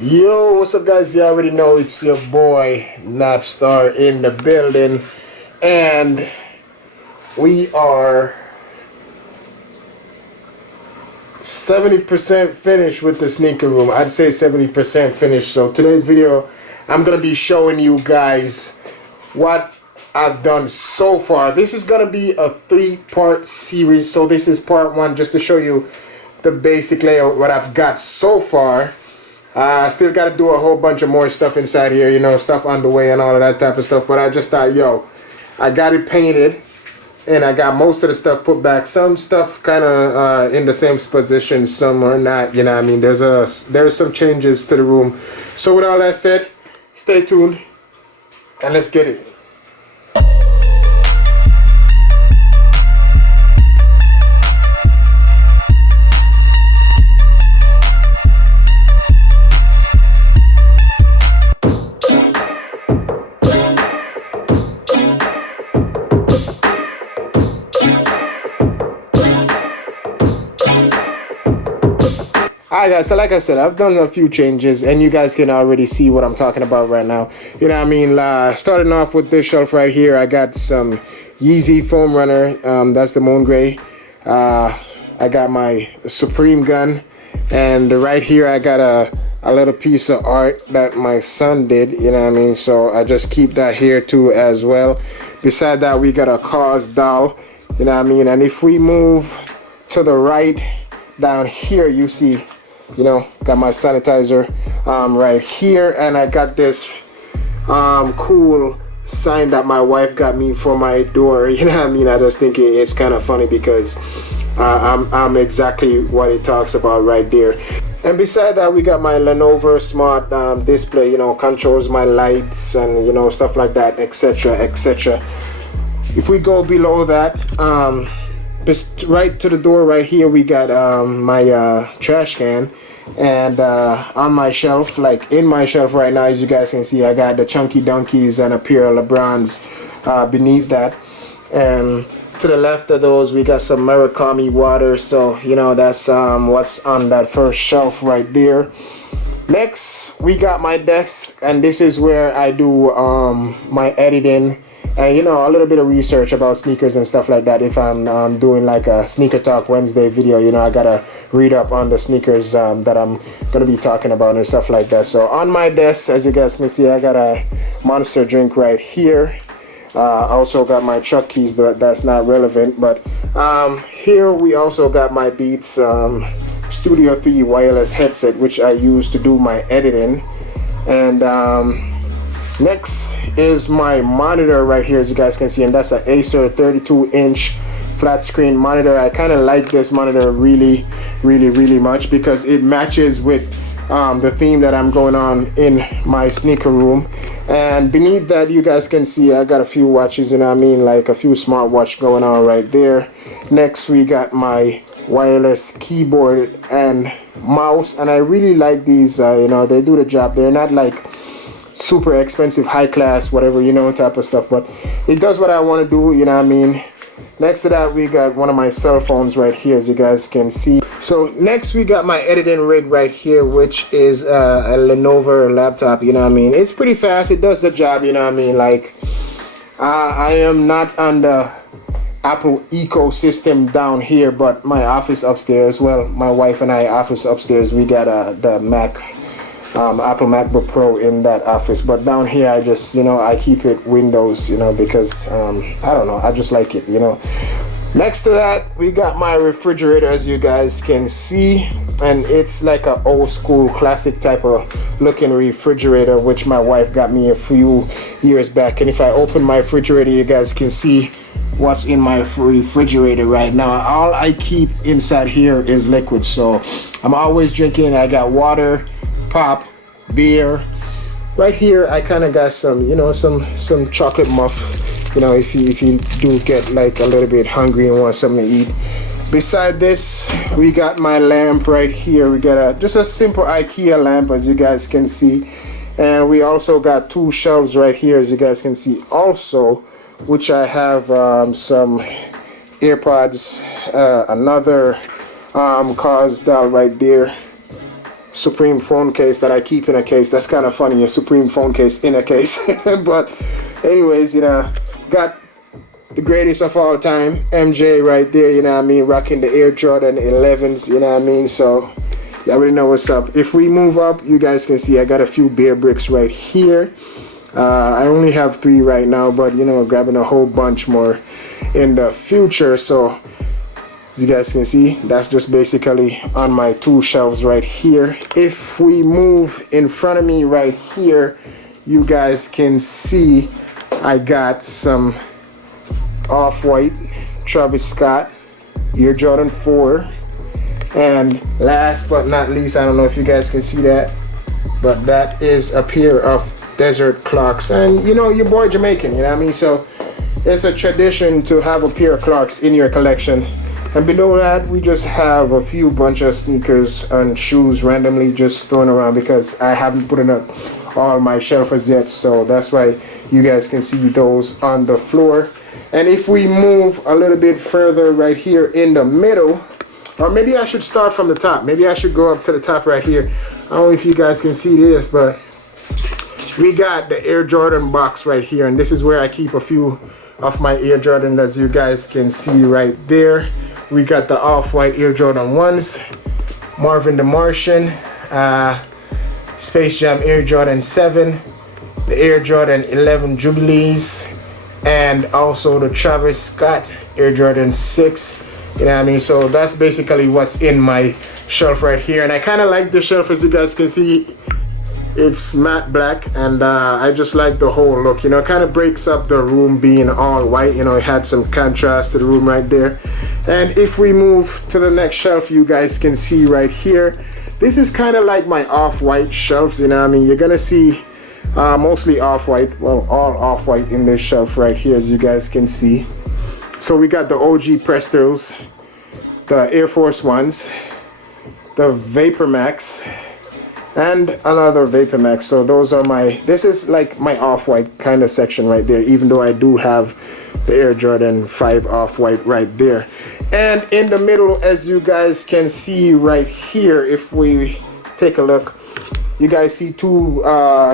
Yo, what's up, guys? You already know it's your boy Napstar in the building, and we are 70% finished with the sneaker room. I'd say 70% finished. So today's video, I'm gonna be showing you guys what I've done so far. This is gonna be a 3-part series. So this is part 1, just to show you the basic layout, what I've got so far. I still got to do a whole bunch of more stuff inside here, you know, stuff on the way and all of that type of stuff. But I just thought, yo, I got it painted, and I got most of the stuff put back. Some stuff kind of in the same position, some are not. You know what I mean? There's some changes to the room. So with all that said, stay tuned, and let's get it. Alright guys, so like I said, I've done a few changes and you guys can already see what I'm talking about right now. You know what I mean? Starting off with this shelf right here, I got some Yeezy foam runner, that's the moon gray. I got my Supreme gun, and right here I got a little piece of art that my son did, you know what I mean? So I just keep that here too as well. Beside that, we got a Cars doll, you know what I mean? And if we move to the right down here, you see, you know, got my sanitizer right here, and I got this cool sign that my wife got me for my door, you know what I mean? I just think it's kind of funny because I'm exactly what it talks about right there. And beside that, we got my Lenovo smart display, you know, controls my lights and, you know, stuff like that, etc, etc. If we go below that, just right to the door right here, we got my trash can, and on my shelf, like in my shelf right now, as you guys can see, I got the Chunky Donkeys and a pair of LeBrons beneath that. And to the left of those, we got some Murakami water. So you know, that's what's on that first shelf right there. Next, we got my desk, and this is where I do my editing and, you know, a little bit of research about sneakers and stuff like that. If I'm doing like a Sneaker Talk Wednesday video, you know, I gotta read up on the sneakers that I'm gonna be talking about and stuff like that. So on my desk, as you guys can see, I got a Monster drink right here. I also got my Chuck keys, that's not relevant, but here we also got my Beats Studio 3 wireless headset, which I use to do my editing. And next is my monitor right here, as you guys can see, and that's an Acer 32-inch flat screen monitor. I kind of like this monitor really much because it matches with the theme that I'm going on in my sneaker room. And beneath that, you guys can see I got a few watches, you know what I mean, like a few smartwatch going on right there. Next, we got my wireless keyboard and mouse, and I really like these. You know, they do the job. They're not like super expensive, high class, whatever, you know, type of stuff, but it does what I want to do, you know what I mean. Next to that, we got one of my cell phones right here, as you guys can see. So next, we got my editing rig right here, which is a Lenovo laptop, you know what I mean. It's pretty fast, it does the job, you know what I mean. Like I am not on the Apple ecosystem down here, but my office upstairs, well, my wife and I office upstairs, we got the Mac Apple MacBook Pro in that office. But down here, I just, you know, I keep it Windows, you know, because I don't know, I just like it, you know. Next to that, we got my refrigerator, as you guys can see, and it's like a old school classic type of looking refrigerator, which my wife got me a few years back. And if I open my refrigerator, you guys can see what's in my refrigerator right now. All I keep inside here is liquid, so I'm always drinking. I got water, pop, beer. Right here, I kind of got some, you know, some chocolate muffs, you know, if you do get like a little bit hungry and want something to eat. Beside this, we got my lamp right here. We got just a simple IKEA lamp, as you guys can see, and we also got 2 shelves right here, as you guys can see also, which I have some AirPods, another Cars doll right there, Supreme phone case that I keep in a case. That's kind of funny, a Supreme phone case in a case. But anyways, you know, got the greatest of all time, MJ right there, you know what I mean, rocking the Air Jordan 11s, you know what I mean. So you already know what's up. If we move up, you guys can see I got a few beer bricks right here. I only have 3 right now, but you know, grabbing a whole bunch more in the future. So as you guys can see, that's just basically on my 2 shelves right here. If we move in front of me right here, you guys can see I got some Off-White Travis Scott Air Jordan 4, and last but not least, I don't know if you guys can see that, but that is a pair of Desert Clarks. And you know, your boy Jamaican, you know what I mean, so it's a tradition to have a pair of Clarks in your collection. And below that, we just have a few bunch of sneakers and shoes randomly just thrown around because I haven't put up all my shelves yet, so that's why you guys can see those on the floor. And if we move a little bit further right here in the middle, or maybe I should start from the top. Maybe I should go up to the top right here. I don't know if you guys can see this, but we got the Air Jordan box right here. And this is where I keep a few of my Air Jordan, as you guys can see right there. We got the Off-White Air Jordan 1s, Marvin the Martian, Space Jam Air Jordan 7, the Air Jordan 11 Jubilees, and also the Travis Scott Air Jordan 6. You know what I mean? So that's basically what's in my shelf right here. And I kind of like the shelf, as you guys can see. It's matte black, and I just like the whole look. You know, it kind of breaks up the room being all white. You know, it had some contrast to the room right there. And if we move to the next shelf, you guys can see right here, this is kind of like my Off-White shelves. You know what I mean? You're gonna see mostly Off-White, well, all Off-White in this shelf right here, as you guys can see. So we got the OG Prestos, the Air Force Ones, the Vapor Max, and another Vapor Max. So those are my, this is like my Off-White kind of section right there, even though I do have the Air Jordan 5 Off-White right there. And in the middle, as you guys can see right here, if we take a look, you guys see 2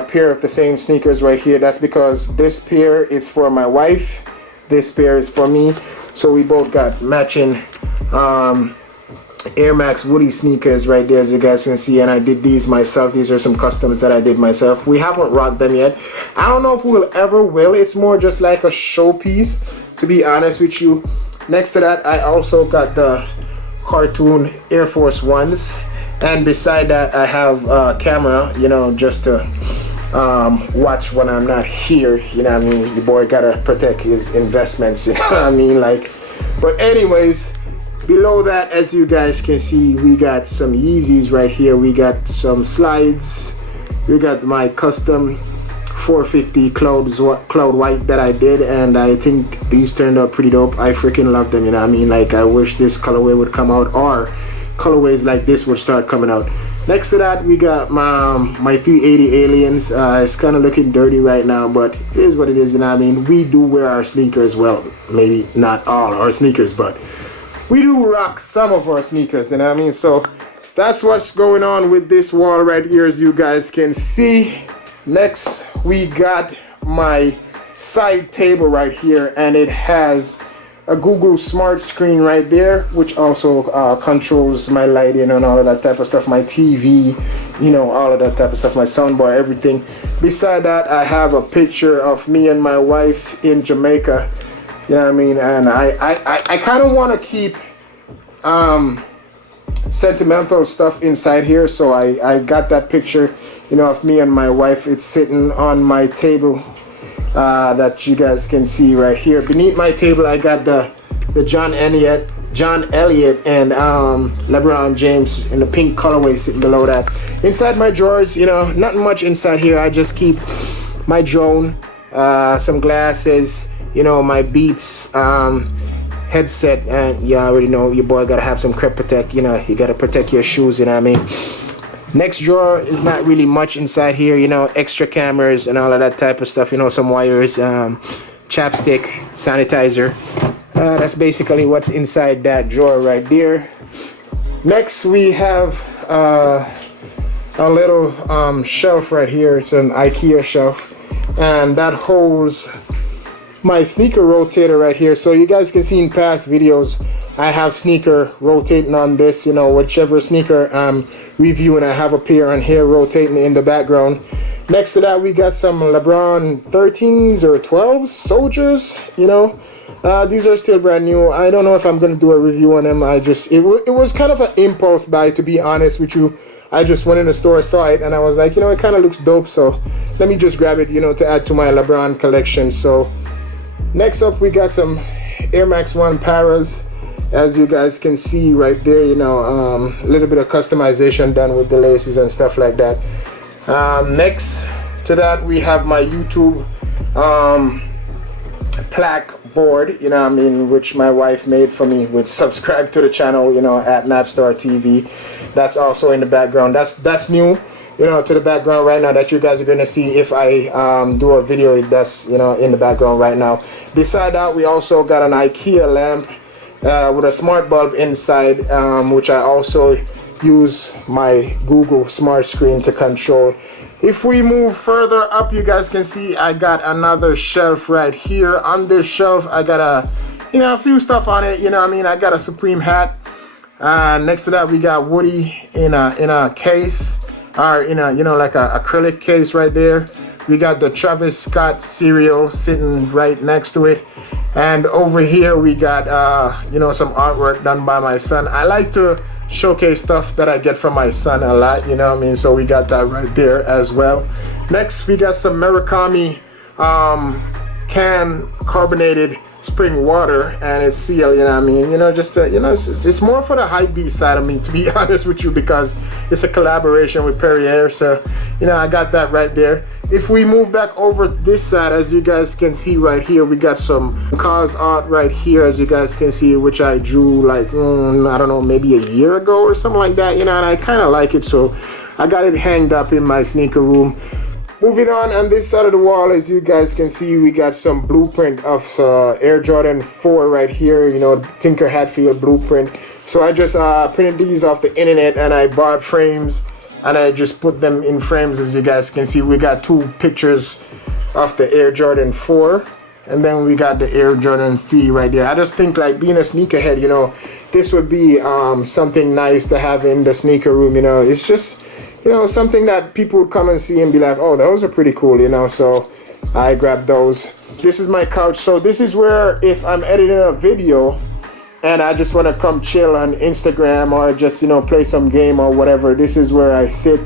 pair of the same sneakers right here. That's because this pair is for my wife, this pair is for me. So we both got matching Air Max Woody sneakers right there, as you guys can see. And I did these myself. These are some customs that I did myself. We haven't rocked them yet. I don't know if we'll ever will. It's more just like a showpiece, to be honest with you. Next to that, I also got the cartoon Air Force Ones. And beside that, I have a camera, you know, just to watch when I'm not here. You know what I mean? Your boy gotta protect his investments, you know what I mean? Like, but anyways, below that, as you guys can see, we got some Yeezys right here. We got some slides. We got my custom 450 cloud white that I did, and I think these turned out pretty dope. I freaking love them, you know what I mean? Like, I wish this colorway would come out, or colorways like this would start coming out. Next to that, we got my 380 Aliens. It's kind of looking dirty right now, but it is what it is, you know what I mean? We do wear our sneakers, well, maybe not all our sneakers, but we do rock some of our sneakers, you know what I mean? So that's what's going on with this wall right here, as you guys can see. Next, we got my side table right here, and it has a Google Smart Screen right there, which also controls my lighting and all of that type of stuff, my TV, you know, all of that type of stuff, my soundbar, everything. Beside that, I have a picture of me and my wife in Jamaica, you know what I mean? And I kind of want to keep sentimental stuff inside here, so I got that picture, you know, of me and my wife. It's sitting on my table that you guys can see right here. Beneath my table, I got the John Elliott and LeBron James in the pink colorway sitting below that. Inside my drawers, you know, nothing much inside here. I just keep my drone, some glasses, you know, my Beats headset, and you already know your boy gotta have some crep protect. You know, you gotta protect your shoes, you know what I mean? Next drawer is not really much inside here, you know, extra cameras and all of that type of stuff, you know, some wires, chapstick, sanitizer. That's basically what's inside that drawer right there. Next, we have a little shelf right here. It's an IKEA shelf, and that holds my sneaker rotator right here. So you guys can see in past videos I have sneaker rotating on this, you know, whichever sneaker I'm reviewing, I have a pair on here rotating in the background. Next to that, we got some LeBron 13s or 12s soldiers, you know. These are still brand new. I don't know if I'm gonna do a review on them. It was kind of an impulse buy, to be honest with you. I just went in the store, saw it, and I was like, you know, it kind of looks dope, so let me just grab it, you know, to add to my LeBron collection. So next up, we got some Air Max 1 Paras, as you guys can see right there, you know, a little bit of customization done with the laces and stuff like that. Next to that, we have my YouTube plaque board, you know what I mean, which my wife made for me with subscribe to the channel, you know, at Napstar TV. That's also in the background. That's new, you know, to the background right now that you guys are going to see if I do a video. That's, you know, in the background right now. Beside that, we also got an IKEA lamp with a smart bulb inside, which I also use my Google smart screen to control. If we move further up, you guys can see I got another shelf right here. On this shelf, I got a few stuff on it, you know what I mean. I got a Supreme hat. Next to that, we got Woody in a case, or in a, you know, like a acrylic case right there. We got the Travis Scott cereal sitting right next to it. And over here we got you know, some artwork done by my son. I like to showcase stuff that I get from my son a lot, you know what I mean? So we got that right there as well. Next, we got some Murakami can carbonated spring water, and it's sealed, you know what I mean? You know, just to, you know, it's more for the hype beast side of me, to be honest with you, because it's a collaboration with Perrier. So, you know, I got that right there. If we move back over this side, as you guys can see right here, we got some cause art right here, as you guys can see, which I drew like, I don't know, maybe a year ago or something like that, you know, and I kind of like it, so I got it hanged up in my sneaker room. Moving on this side of the wall, as you guys can see, we got some blueprint of Air Jordan 4 right here, you know, Tinker Hatfield blueprint. So I just printed these off the internet, and I bought frames, and I just put them in frames. As you guys can see, we got two pictures of the Air Jordan 4, and then we got the Air Jordan 3 right there. I just think, like, being a sneakerhead, you know, this would be something nice to have in the sneaker room, you know. It's just, you know, something that people would come and see and be like, oh, those are pretty cool, you know. So I grabbed those. This is my couch. So this is where, if I'm editing a video and I just want to come chill on Instagram, or just, you know, play some game or whatever, this is where I sit,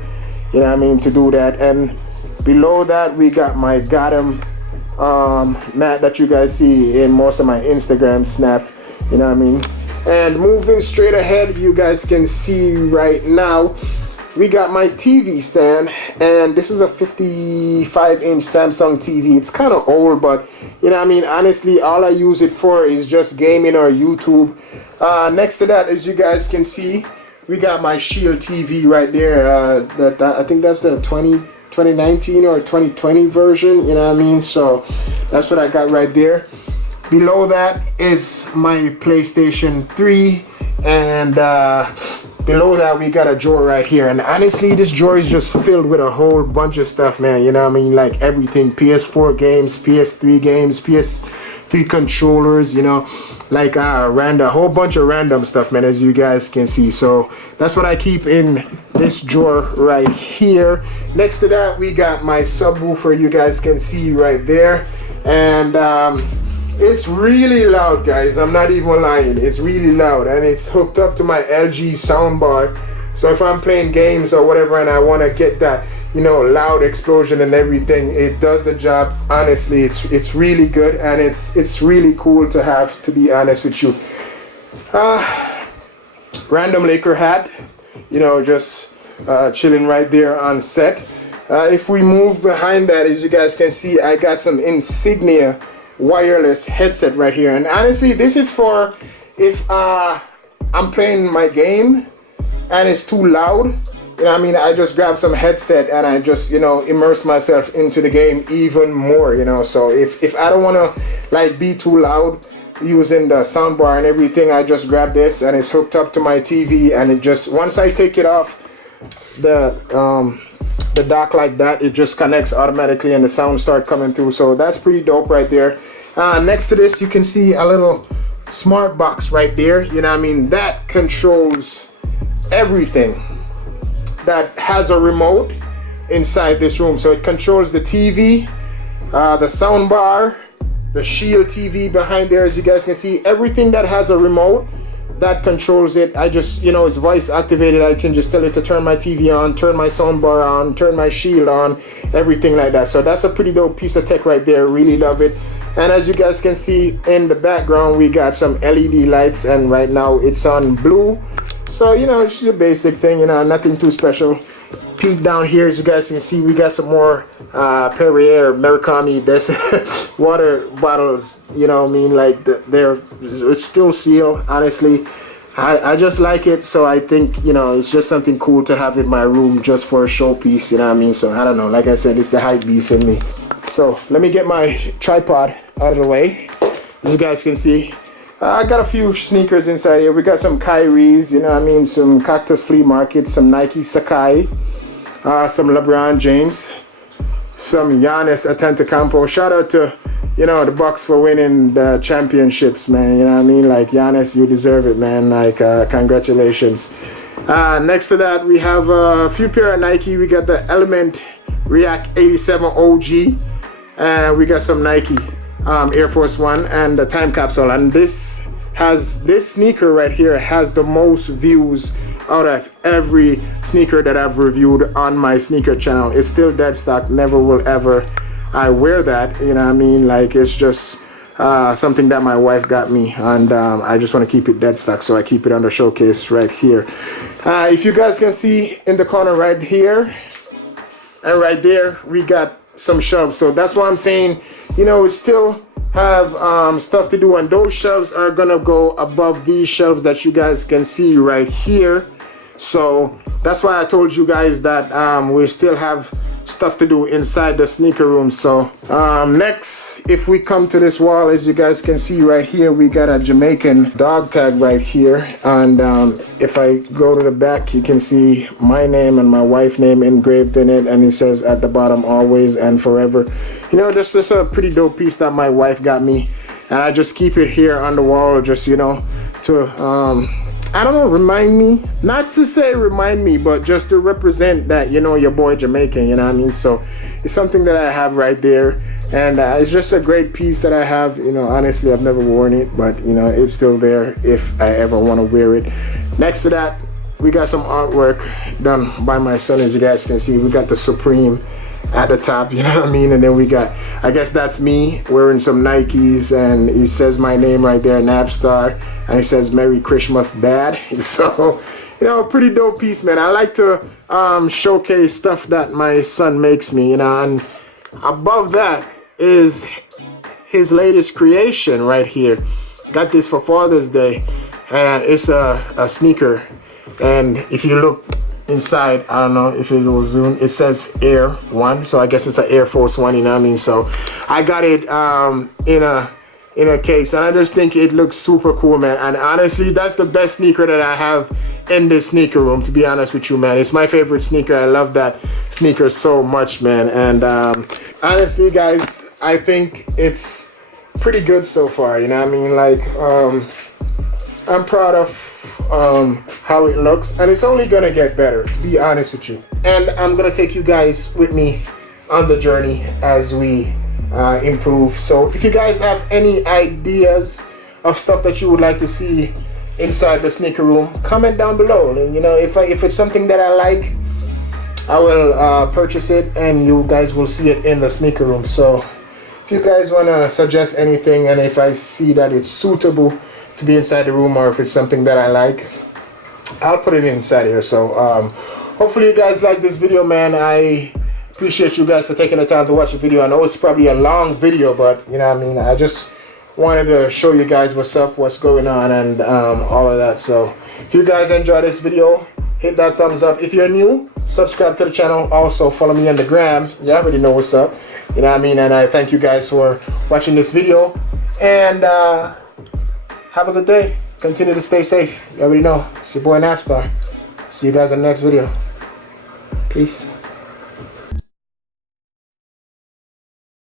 you know what I mean, to do that. And below that, we got my Gotham mat that you guys see in most of my Instagram snap, you know what I mean. And moving straight ahead, you guys can see right now, we got my TV stand, and this is a 55-inch Samsung TV. It's kind of old, but, you know what I mean, honestly, all I use it for is just gaming or YouTube. Next to that, as you guys can see, we got my Shield TV right there. I think that's the 2019 or 2020 version, you know what I mean. So that's what I got right there. Below that is my PlayStation 3, and below that we got a drawer right here. And honestly, this drawer is just filled with a whole bunch of stuff, man, you know what I mean, like everything. PS4 games, PS3 games, PS3 controllers, you know, like a whole bunch of random stuff, man, as you guys can see. So that's what I keep in this drawer right here. Next to that, we got my subwoofer, you guys can see right there. And it's really loud, guys. I'm not even lying. It's really loud, and it's hooked up to my LG soundbar. So if I'm playing games or whatever and I want to get that, you know, loud explosion and everything, it does the job. Honestly, it's really good, and it's really cool to have, to be honest with you. Random Laker hat, you know, just chilling right there on set. If we move behind that, as you guys can see, I got some Insignia wireless headset right here. And honestly, this is for if I'm playing my game and it's too loud, you know what I mean, I just grab some headset and I just, you know, immerse myself into the game even more, you know. So if I don't want to, like, be too loud using the soundbar and everything, I just grab this, and it's hooked up to my TV, and it just, once I take it off, the dock like that. It just connects automatically and the sound start coming through. So that's pretty dope right there. Next to this, you can see a little smart box right there. You know what I mean? That controls everything that has a remote inside this room. So it controls the TV, the sound bar, the Shield TV behind there. As you guys can see, everything that has a remote that controls it. I just, you know, it's voice activated. I can just tell it to turn my TV on, turn my sound bar on, turn my Shield on, everything like that. So that's a pretty dope piece of tech right there. Really love it. And as you guys can see in the background, we got some LED lights, and right now it's on blue. So, you know, it's just a basic thing, you know, nothing too special. Peek down here, as you guys can see, we got some more Perrier Murakami water bottles. You know what I mean? Like it's still sealed. Honestly, I just like it. So I think, you know, it's just something cool to have in my room just for a showpiece. You know what I mean? So I don't know. Like I said, it's the hype beast in me. So let me get my tripod out of the way. As you guys can see, I got a few sneakers inside here. We got some Kyrie's, you know what I mean, some Cactus Flea Market, some Nike Sakai, some LeBron James, some Giannis Antetokounmpo. Shout out to, you know, the Bucks for winning the championships, man. You know what I mean? Like, Giannis, you deserve it, man. Like, congratulations. Next to that, we have a few pair of Nike. We got the Element React 87 OG, and we got some Nike Air Force One and the Time Capsule. And this sneaker right here has the most views out of every sneaker that I've reviewed on my sneaker channel. It's still dead stock, never will ever I wear that, you know what I mean? Like, it's just something that my wife got me, and I just want to keep it dead stock, so I keep it under showcase right here. If you guys can see in the corner right here and right there, we got some shelves. So that's why I'm saying, you know, we still have stuff to do, and those shelves are gonna go above these shelves that you guys can see right here. So that's why I told you guys that we still have stuff to do inside the sneaker room. So next, if we come to this wall, as you guys can see right here, we got a Jamaican dog tag right here, and if I go to the back, you can see my name and my wife's name engraved in it, and it says at the bottom, always and forever. You know, this is a pretty dope piece that my wife got me, and I just keep it here on the wall, just, you know, to I don't know, remind me, not to say remind me, but just to represent that, you know, your boy Jamaican, you know what I mean? So it's something that I have right there, and it's just a great piece that I have. You know, honestly, I've never worn it, but, you know, it's still there if I ever want to wear it. Next to that, we got some artwork done by my son. As you guys can see, we got the Supreme at the top, you know what I mean? And then we got, I guess that's me wearing some Nikes, and he says my name right there, Napstar, and he says Merry Christmas, Dad. So, you know, pretty dope piece, man. I like to showcase stuff that my son makes me, you know, and above that is his latest creation right here. Got this for Father's Day, and it's a sneaker, and if you look inside, I don't know if it will zoom, it says Air One, so I guess it's an Air Force One, you know what I mean? So I got it in a case, and I just think it looks super cool, man. And honestly, that's the best sneaker that I have in this sneaker room, to be honest with you, man. It's my favorite sneaker. I love that sneaker so much, man. And honestly, guys, I think it's pretty good so far, you know what I mean? Like, I'm proud of how it looks, and it's only gonna get better, to be honest with you. And I'm gonna take you guys with me on the journey as we improve. So if you guys have any ideas of stuff that you would like to see inside the sneaker room, comment down below. And, you know, if it's something that I like, I will purchase it, and you guys will see it in the sneaker room. So if you guys want to suggest anything, and if I see that it's suitable to be inside the room, or if it's something that I like, I'll put it inside here. So hopefully you guys like this video, man. I appreciate you guys for taking the time to watch the video. I know it's probably a long video, but, you know what I mean, I just wanted to show you guys what's up, what's going on, and all of that. So if you guys enjoyed this video, hit that thumbs up. If you're new, subscribe to the channel. Also follow me on the gram. You already know what's up, you know what I mean? And I thank you guys for watching this video, and have a good day. Continue to stay safe. You already know. It's your boy Napstar. See you guys in the next video. Peace.